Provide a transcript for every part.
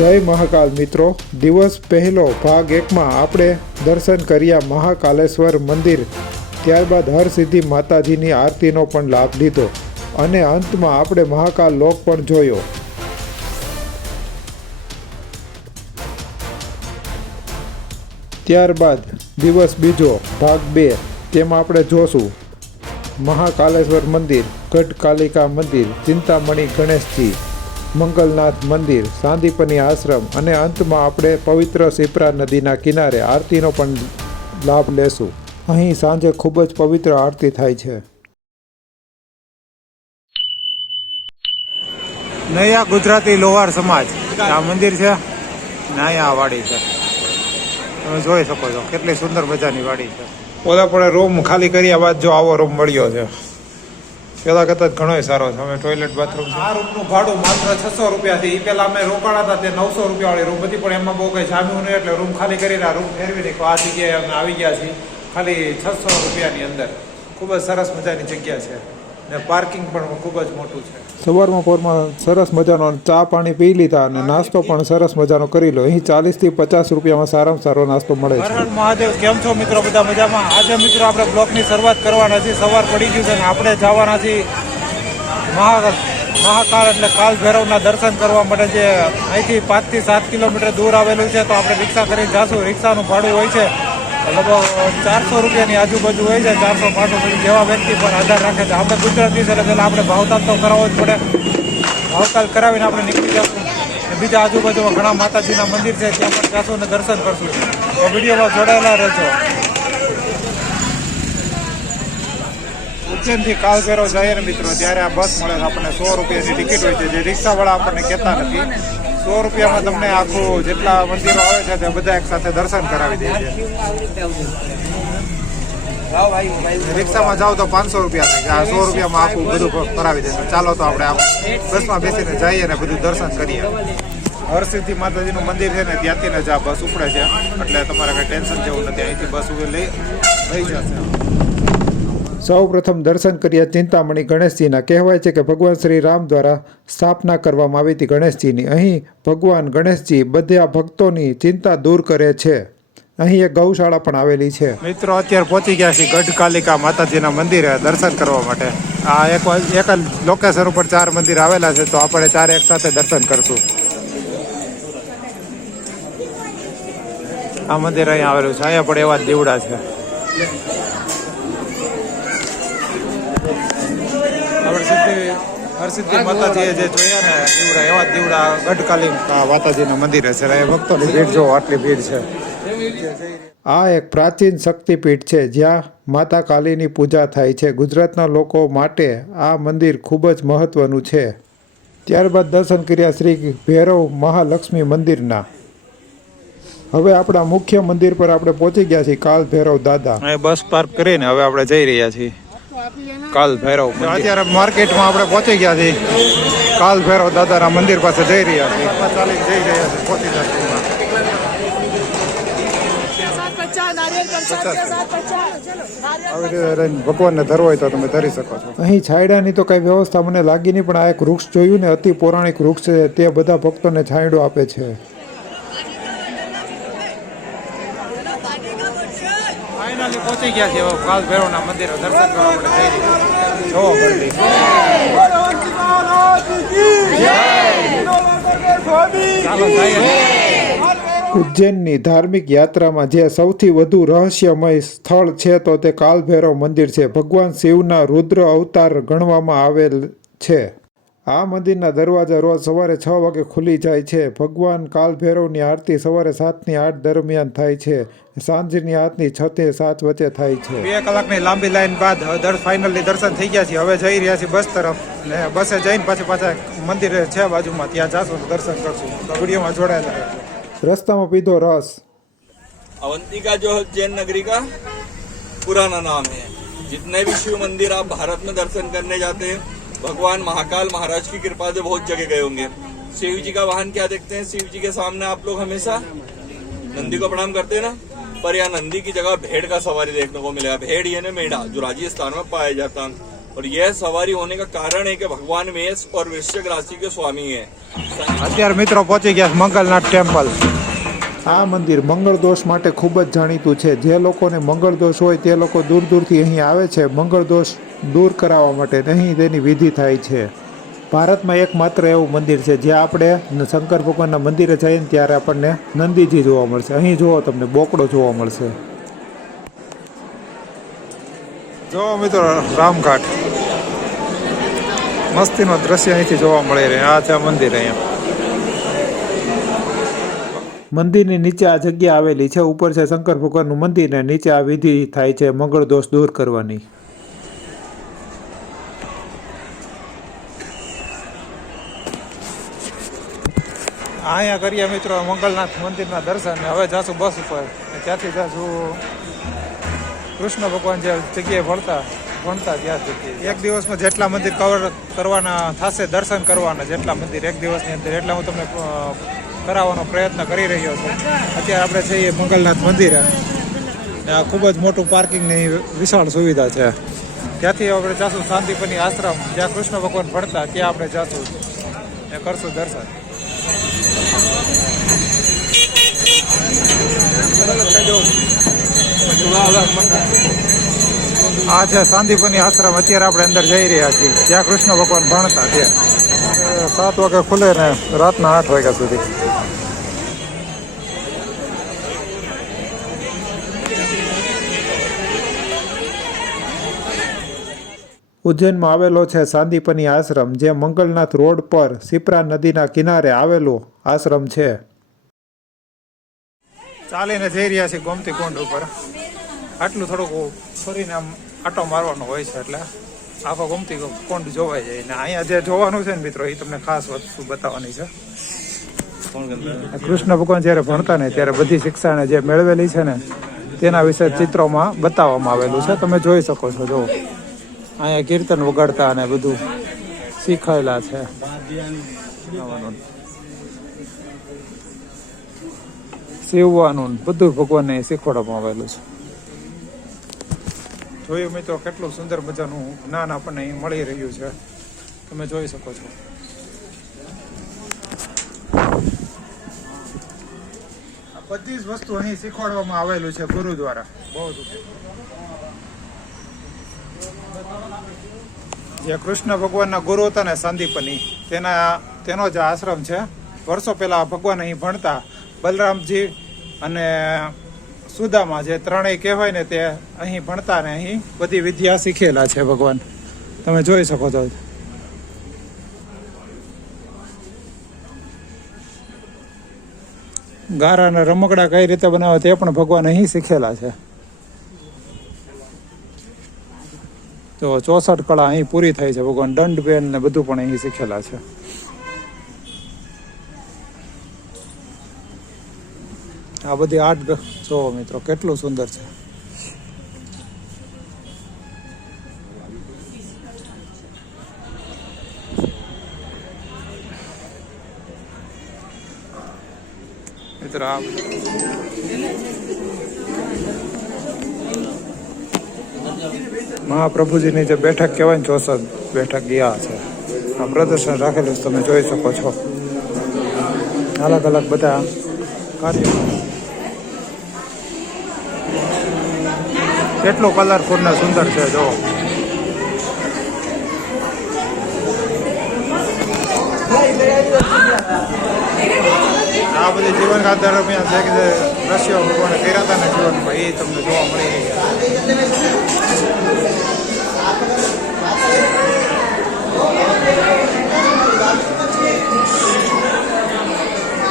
જય મહાકાલ મિત્રો, દિવસ પહેલો ભાગ 1માં આપણે દર્શન કર્યા મહાકાલેશ્વર મંદિર, ત્યારબાદ હરસિદ્ધિ માતાજીની આરતીનો પણ લાભ લીધો અને અંતમાં આપણે મહાકાલ લોક પણ જોયો. ત્યારબાદ દિવસ બીજો ભાગ 2, તેમાં આપણે જોશું મહાકાલેશ્વર મંદિર, ગઢકાલિકા મંદિર, ચિંતામણી ગણેશજી, મંગલનાથ મંદિર, સાંદીપની આશ્રમ અને અંતમાં આપણે પવિત્ર શિપ્રા નદીના કિનારે આરતીનો પણ લાભ લેશું. અહીં સાંજે ખૂબ જ પવિત્ર આરતી થાય છે. નયા ગુજરાતી લોહાર સમાજ આ મંદિર છે, નયા વાડી છે. તમે જોઈ શકો છો કેટલી સુંદર મજાની વાડી છે. ઓલા પણ રૂમ ખાલી કર્યા બાદ જો આવો રૂમ મળ્યો છે. પેલા કરતા જ ઘણો સારો છે. અમે ટોયલેટ બાથરૂમ છે. આ રૂમનું ભાડું માત્ર 600 રૂપિયાથી. એ પેલા અમે રોકાણા હતા તે 900 રૂપિયા વાળી રૂમ હતી, પણ એમાં બહુ કઈ જામ્યું નહીં એટલે રૂમ ખાલી કરીને આ રૂમ ફેરવી નાખ્યો. આ જગ્યાએ અમે આવી ગયા છીએ ખાલી 600 રૂપિયાની અંદર. ખૂબ જ સરસ મજાની જગ્યા છે ને પાર્કિંગ પણ ખૂબ જ મોટું છે. સવારમાં સરસ મજાનો ચા પાણી પી લીધા અને નાસ્તો પણ સરસ મજાનો કરી લો. અહીં 40 થી 50 રૂપિયામાં સારામાં સારો નાસ્તો મળે છે. હર હર મહાદેવ. કેમ છો મિત્રો? બધા મજામાં? આજે મિત્રો આપણે બ્લોગની શરૂઆત કરવાના છીએ. સવાર પડી ગયું છે અને આપણે જવાના છીએ મહાકાળ એટલે કાલ ભૈરવના દર્શન કરવા માટે, જે અહીંથી 5 થી 7 કિલોમીટર દૂર આવેલું છે. તો આપણે રિક્ષા કરીને જાશું. રિક્ષાનું ભાડું હોય છે લગભગ 400 રૂપિયાની આજુબાજુ હોય છે. 400-500 જેવા વ્યક્તિ પર આધાર રાખે છે. આપણે ગુજરાતી છે એટલે પહેલાં આપણે ભાવતાલ તો કરાવવો જ પડે. ભાવતાલ કરાવીને આપણે નીકળી જશું. બીજા આજુબાજુમાં ઘણા માતાજીના મંદિર છે, ત્યાં પણ જશું અને દર્શન કરશું. તો વિડીયોમાં જોડાયેલા રહેજો. ઉજ્જૈનથી કાલ ભૈરવ જઈએ ને મિત્રો, ત્યારે આ બસ મળે છે આપણને. 100 રૂપિયાની ટિકિટ હોય છે, જે રિક્ષાવાળા આપણને કહેતા નથી. 100 રૂપિયામાં તમને આખું જેટલા મંદિરો આવે છે તે બધા એક સાથે દર્શન કરાવી દે છે. રિક્ષામાં જાઓ તો 500 રૂપિયા થાય. આ 100 રૂપિયામાં આખું બધું કરાવી દે છે. ચાલો તો આપણે બસમાં બેસીને જઈએ ને બધું દર્શન કરીએ. હરસિદ્ધિ માતાજીનું મંદિર છે ને, ત્યાંથી જ આ બસ ઉપડે છે, એટલે તમારે કંઈ ટેન્શન જેવું નથી. અહીંથી બસ લઈ જશે. સૌ પ્રથમ દર્શન કર્યા ચિંતામણી ગણેશજીના. કહેવાય છે કે ભગવાન શ્રી રામ દ્વારા સ્થાપના કરવામાં આવી હતી ગણેશજીની. અહીં ભગવાન ગણેશજી બધા ભક્તોની ચિંતા દૂર કરે છે. અહીં એક ગૌશાળા પણ આવેલી છે. મિત્રો અત્યારે પહોંચી ગયા છીએ ગઢકાલિકા માતાજીના મંદિરે દર્શન કરવા માટે. આ એક લોકેશન ઉપર 4 મંદિર આવેલા છે, તો આપણે 4 એક સાથે દર્શન કરશું. આ મંદિર અહીંયા આવેલું છે. અહીંયા પણ એવા જ દીવડા છે. હરસિદ્ધિ માતાજીએ જે જોયા ને દીવડા, એવા જ દીવડા ગઢકાલિકા માતાજીના મંદિરે છે. એ ભક્તોની ભીડ જો આટલી ભીડ છે. આ એક પ્રાચીન શક્તિપીઠ છે, જ્યાં માતા કાલીની પૂજા થાય છે. ગુજરાતના લોકો માટે આ મંદિર ખૂબ જ મહત્વનું છે. ત્યારબાદ દર્શન કર્યા શ્રી ભૈરવ મહાલક્ષ્મી મંદિરના. હવે આપણા મુખ્ય મંદિર પર આપણે પહોંચી ગયા છીએ, કાલ ભૈરવ દાદા. બસ પાર્ક કરીને હવે આપણે જઈ રહ્યા છીએ કાલ ભૈરવ. અત્યારે માર્કેટમાં આપણે પહોંચી ગયા છીએ. કાલ ભૈરવ દાદાના મંદિર પાસે જઈ રહ્યા છીએ. ચાલીને જઈ રહ્યા છીએ. પહોંચી જશે. ભગવાનને ધરવો હોય તો તમે ધરી શકો છો. અહીં છાંયડાની તો કઈ વ્યવસ્થા મને લાગી નહીં, પણ આ એક વૃક્ષ જોયું ને, અતિ પૌરાણિક વૃક્ષ છે. તે બધા ભક્તોને છાંયડો આપે છે. ફાઇનલી પહોંચી ગયા છે કાલ ભૈરવના મંદિરે દર્શન કરવા માટે જઈ રહ્યા. જોવો ગરદી. ચાલો જઈએ. ઉજ્જૈનની ધાર્મિક યાત્રામાં જે સૌથી વધુ રહસ્યમય સ્થળ છે તો તે કાલ ભૈરવ મંદિર છે. ભગવાન શિવના રુદ્ર અવતાર ગણવામાં આવેલ છે. આ મંદિરના દરવાજા રોજ સવારે 6 વાગે ખુલી જાય છે. ભગવાન કાલ ભૈરવની આરતી સવારે 7 થી 8 દરમિયાન થાય છે. સાંજની 6 થી 7 વચ્ચે થાય છે. 2 કલાકની લાંબી લાઈન બાદ ફાઇનલી દર્શન થઈ ગયા છે. હવે જઈ રહ્યા છીએ બસ તરફ, ને બસે જઈને પછી પાછા મંદિરે છે બાજુમાં, ત્યાં જાશું દર્શન કરશું. તો વિડીયોમાં જોડાયેલા. રસ્તામાં પીધો રસ. अवंतिका जो है जैन नगरी का पुराना नाम है. जितने भी शिव मंदिर आप भारत में दर्शन करने जाते हैं, भगवान महाकाल महाराज की कृपा से बहुत जगह गए होंगे. शिव जी का वाहन क्या देखते हैं? शिव जी के सामने आप लोग हमेशा नंदी को प्रणाम करते हैं ना, पर यहाँ नंदी की जगह भेड़ का सवारी देखने को मिलेगा. भेड़ यानी मेढ़ा, जो राजस्थान में पाया जाता है. और यह सवारी होने का कारण है कि भगवान मेष और वृश्चिक राशि के स्वामी है। અત્યારે મિત્રો પહોંચી ગયા મંગલનાથ ટેમ્પલ। આ મંદિર મંગળ દોષ માટે ખૂબ જ જાણીતું છે। જે લોકોને મંગળ દોષ હોય તે લોકો દૂર દૂરથી અહીં આવે છે મંગળ દોષ દૂર કરાવવા માટે। અહીં તેની વિધિ થાય છે। ભારતમાં એકમાત્ર એવું મંદિર છે જ્યાં આપણે શંકર ભગવાનના મંદિરે જઈએ ને ત્યારે આપણને નંદીજી જોવા મળશે। અહીં જુઓ તમને બોકડો જોવા મળશે। જો મિત્રો રામઘાટ મસ્તીનો દ્રશ્ય અહીંથી જોવા મળી રહે। આ છે મંદિર અહીંયા। મંદિરની નીચે આ જગ્યા આવેલી છે। ઉપર છે શંકર ભગવાનનું મંદિર ને નીચે આ વિધિ થાય છે મંગળ દોષ દૂર કરવાની। અહીંયા કરીએ મિત્રો મંગલનાથ મંદિરના દર્શન। હવે જાશું બસ ઉપર, ત્યાંથી જાશું કૃષ્ણ ભગવાન જે જગ્યાએ ભણતા ત્યાં જગ્યાએ। એક દિવસમાં જેટલા મંદિર કવર કરવાના થશે, દર્શન કરવાના જેટલા મંદિર એક દિવસની અંદર, એટલા હું તમને કરાવવાનો પ્રયત્ન કરી રહ્યો છું। અત્યારે આપણે છીએ મંગલનાથ મંદિરે। આ ખૂબ જ મોટું પાર્કિંગની વિશાળ સુવિધા છે। ત્યાંથી આપણે જાશું શાંતિપની આશ્રમ, જ્યાં કૃષ્ણ ભગવાન ભણતા, ત્યાં આપણે જાશું ને કરશું દર્શન। આ છે શાંતિપની આશ્રમ। અત્યારે આપણે અંદર જઈ રહ્યા છીએ, જ્યાં કૃષ્ણ ભગવાન ભણતા ત્યાં। 7 વાગે ખુલે ને રાતના 8 વાગ્યા સુધી। ઉજ્જૈનમાં આવેલો છે સાંદીપની આશ્રમ, જે મંગલનાથ રોડ પર શિપ્રા નદીના કિનારે આવેલો આશ્રમ છે। ચાલીને જઈ રહ્યા છીએ ગોમતી કુંડ ઉપર। આટલું થોડુંક ફરીને આમ આટો મારવાનો હોય છે, એટલે આખો ગોમતી કુંડ જોવાઈ જાય। ને અહીંયા જે જોવાનું છે ને મિત્રો, એ તમને ખાસ વસ્તુ બતાવવાની છે। કૃષ્ણ ભગવાન જ્યારે ભણતા ને ત્યારે બધી શિક્ષાને જે મેળવેલી છે ને તેના વિશે ચિત્રોમાં બતાવવામાં આવેલું છે। તમે જોઈ શકો છો। જો અહીંયા કીર્તન વગાડતા અને બધું શીખાયેલા છે। સીવવાનું બધું ભગવાનને શીખવાડવામાં આવેલું છે। જોયું મિત્રો, કેટલું સુંદર મજાનું જ્ઞાન આપણને અહીં મળી રહ્યું છે, તમે જોઈ શકો છો। આ બધી જ વસ્તુ અહીં શીખવાડવામાં આવેલું છે ગુરુ દ્વારા। બહુ જે કૃષ્ણ ભગવાનના ગુરુ હતા ને સાંદીપની, તેનો જ આશ્રમ છે। વર્ષો પહેલા ભગવાન અહીં ભણતા। બલરામજી અને સુદામા જે ત્રણેય કહેવાય ને, તે અહીં ભણતા ને અહીં બધી વિદ્યા શીખેલા છે ભગવાન। તમે જોઈ શકો છો। ગારાના રમકડા કઈ રીતે બનાવે તે પણ ભગવાન અહીં શીખેલા છે। તો 64 કળા અહીં પૂરી થાય છે। ભગવાન દંડ પેન ને બધું પણ અહીં શીખેલા છે। આ બધી આર્ટ જોવો મિત્રો, કેટલું સુંદર છે। મિત્રો આ મહાપ્રભુજીની જે બેઠક કહેવાય ને, 64 બેઠક ગયા છે। આ પ્રદર્શન રાખેલું છે, તમે જોઈ શકો છો। અલગ અલગ બધા કાર્યો, કેટલું કલરફુલ ને સુંદર છે। જો આ બધી જીવનકાળ દરમિયાન જે કે દ્રશ્યો ભગવાને કર્યા હતા ને જીવનમાં, એ તમને જોવા મળી રહ્યા છે।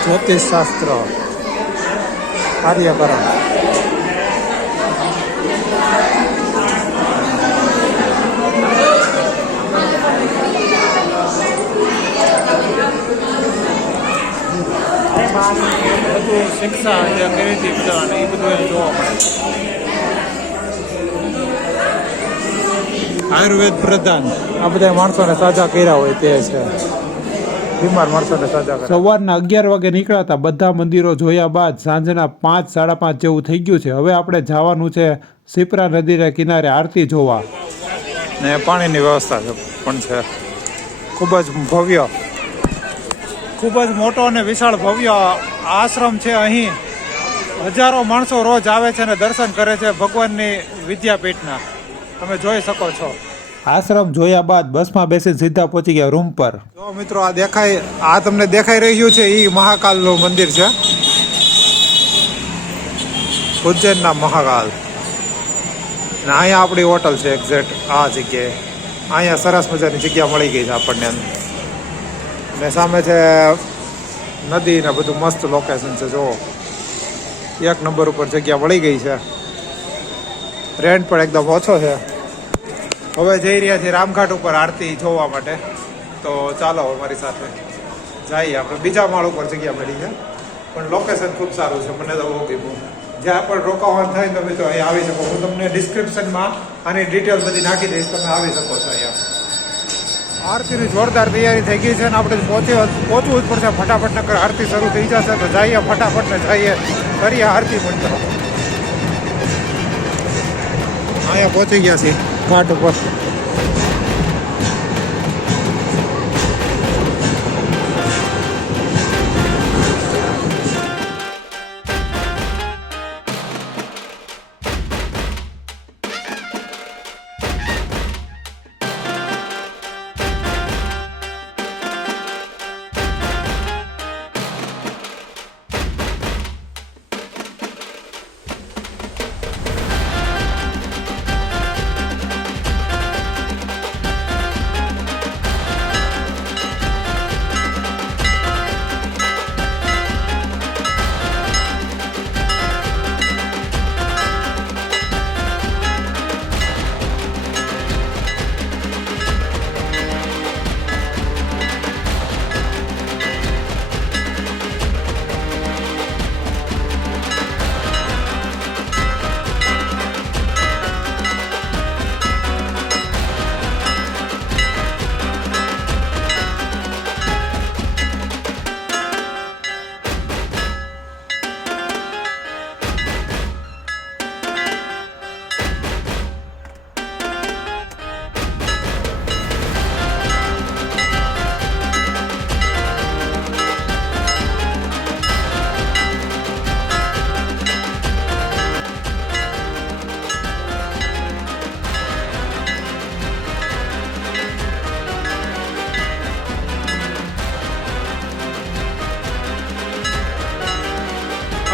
જ્યોતિષ શાસ્ત્ર, કાર્યકરણ, બધું શિક્ષા જે કરી હતી બધાને, એ બધું એને જોવા મળે। આયુર્વેદ પ્રધાન આ બધા માણસોને સાજા કર્યા હોય તે છે। બીમાર માણસોને સાજા કરે। સવારના 11 વાગે નીકળ્યા હતા। બધા મંદિરો જોયા બાદ સાંજના 5, 5:30 જેવું થઈ ગયું છે। હવે આપણે જવાનું છે શિપ્રા નદીના કિનારે આરતી જોવા। ને પાણીની વ્યવસ્થા પણ છે. ખૂબ જ ભવ્ય, ખૂબ જ મોટો અને વિશાળ ભવ્ય આશ્રમ છે. અહીં હજારો માણસો રોજ આવે છે અને દર્શન કરે છે ભગવાનની વિદ્યાપીઠના. તમે જોઈ શકો છો. આશ્રમ જોયા બાદ બસમાં બેસીને સીધા પહોંચી ગયા રૂમ પર. જો મિત્રો, આ તમને દેખાઈ રહ્યું છે એ મહાકાલનું મંદિર છે, ઉજ્જૈનના મહાકાલ. ને અહીંયા આપણી હોટલ છે એક્ઝેક્ટ આ જગ્યાએ. અહીંયા સરસ મજાની જગ્યા મળી ગઈ છે આપણને. ને સામે છે નદી ને બધું મસ્ત લોકેશન છે. જો એક નંબર ઉપર જગ્યા મળી ગઈ છે. રેન્ટ પણ એકદમ ઓછો છે. હવે જઈ રહ્યા છીએ રામઘાટ ઉપર આરતી જોવા માટે. તો ચાલો અમારી સાથે જઈએ. આપણે બીજા માળ ઉપર જગ્યા મળી છે, પણ લોકેશન ખૂબ સારું છે. મને તો બહુ ગમ્યું. જ્યાં પણ રોકાવાનું થાય તમે તો અહીં આવી શકો. હું તમને ડિસ્ક્રિપ્શનમાં આની ડિટેલ બધી નાખી દઈશ, તમે આવી શકો છો અહીંયા. આરતીની જોરદાર તૈયારી થઈ ગઈ છે ને આપણે પહોંચવું જ પડશે ફટાફટ, નકર આરતી શરૂ થઈ જશે. તો જઈએ ફટાફટ ને જઈએ કરીએ આરતી મંત્ર. અહીંયા પહોંચી ગયા છીએ ઘાટ ઉપર.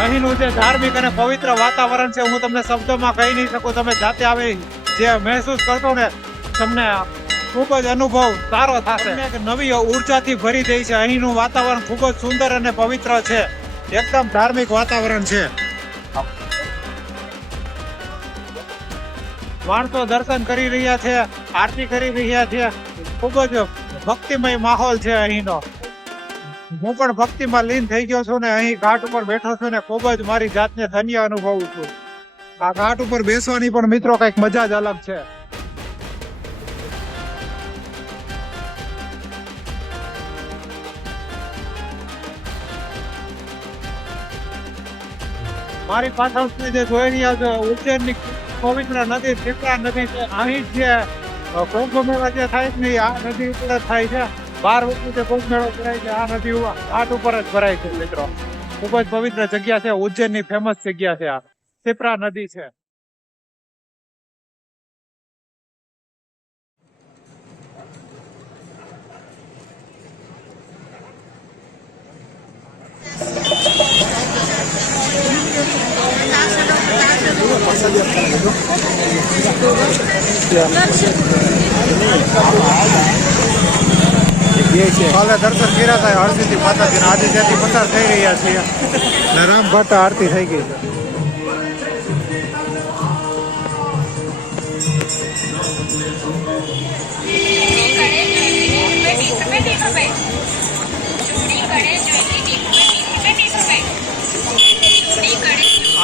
અહીંનું જે ધાર્મિક અને પવિત્ર વાતાવરણ છે હું તમને શબ્દોમાં કહી નહીં શકું. તમે જાતે આવી જે મહેસૂસ કરશો ને તમને ખૂબ જ અનુભવ સારો થશે. એક નવી ઉર્જાથી ભરી દે છે. અહીંનું વાતાવરણ ખૂબ જ સુંદર અને પવિત્ર છે. એકદમ ધાર્મિક વાતાવરણ છે. માણસો દર્શન કરી રહ્યા છે, આરતી કરી રહ્યા છે. ખૂબ જ ભક્તિમય માહોલ છે અહીંનો. હું પણ ભક્તિમાં લીન થઈ ગયો છું ને અહીં ઘાટ ઉપર બેઠો છું ને ખૂબ જ મારી જાતને ધન્ય અનુભવું છું. આ ઘાટ ઉપર બેસવાની પણ મિત્રો કઈક મજા જ અલગ છે. મારી પાછળ જે જોઈ રહ્યા છો ઉજ્જૈનની પવિત્ર નદી શિપ્રા નદી છે. અહીં જે કુંભ મેળા જે થાય છે ને આ નદી ઉપર જ થાય છે. 12 વખતે કુંભ મેળો ભરાય છે આ નદી ઘાટ ઉપર જ ભરાય છે મિત્રો. ખૂબ જ પવિત્ર જગ્યા છે. ઉજ્જૈનની ફેમસ જગ્યા છે. આ શિપ્રા નદી છે. કાલે દર્શન કર્યા હતા હરસિદ્ધિ માતાજી, આજે ત્યાંથી પસાર થઈ રહ્યા છીએ ને રામઘાટ આરતી થઈ ગઈ છે.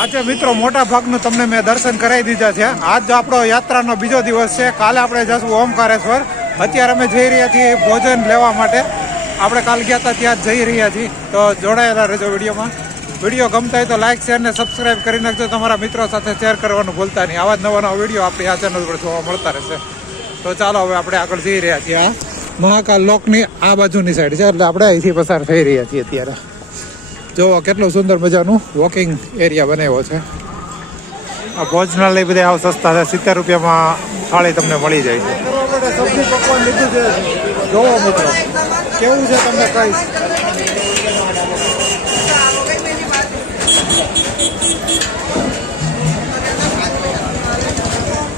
આજે મિત્રો મોટા ભાગનું તમને મેં દર્શન કરાવી દીધા છે. આજ આપણો યાત્રાનો બીજો દિવસ છે. કાલે આપણે જશું ઓમકારેશ્વર. અત્યારે અમે જઈ રહ્યા છીએ ભોજન લેવા માટે. આપણે કાલ ગયા હતા ત્યાં જ જઈ રહ્યા છીએ. તો જોડાયેલા રહેજો વિડીયોમાં. વિડીયો ગમતા હોય તો લાઇક શેર ને સબસ્ક્રાઇબ કરી નાખજો. તમારા મિત્રો સાથે શેર કરવાનું ભૂલતા નહીં. આવા જ નવા વિડીયો આપણી આ ચેનલ પર જોવા મળતા રહેશે. તો ચાલો હવે આપણે આગળ જઈ રહ્યા છીએ આ મહાકાલ લોકની આ બાજુની સાઈડ છે, એટલે આપણે અહીંથી પસાર થઈ રહ્યા છીએ અત્યારે. જોવો કેટલું સુંદર મજાનું વોકિંગ એરિયા બનાવ્યો છે. આ ભોજનાલય બધા આવ સસ્તા છે, 70 રૂપિયામાં થાળી તમને મળી જાય છે. સબ્જી પકવાન લીધું છે, જોવો મિત્રો કેવું છે તમને કહીશ.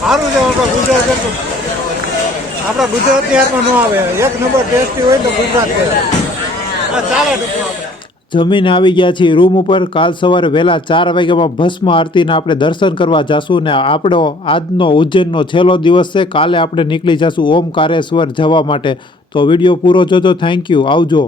સારું છે આપણા ગુજરાતની હાથમાં ન આવે, એક નંબર ટેસ્ટી હોય તો ગુજરાત ચાલે. જમીન આવી ગયા છીએ રૂમ ઉપર. કાલ સવારે વહેલા 4 વાગ્યામાં ભસ્મ આરતીના આપણે દર્શન કરવા જાશું ને આપણો આજનો ઉજ્જૈનનો છેલ્લો દિવસ છે. કાલે આપણે નીકળી જશું ઓમકારેશ્વર જવા માટે. તો વિડીયો પૂરો જોજો. Thank you. આવજો.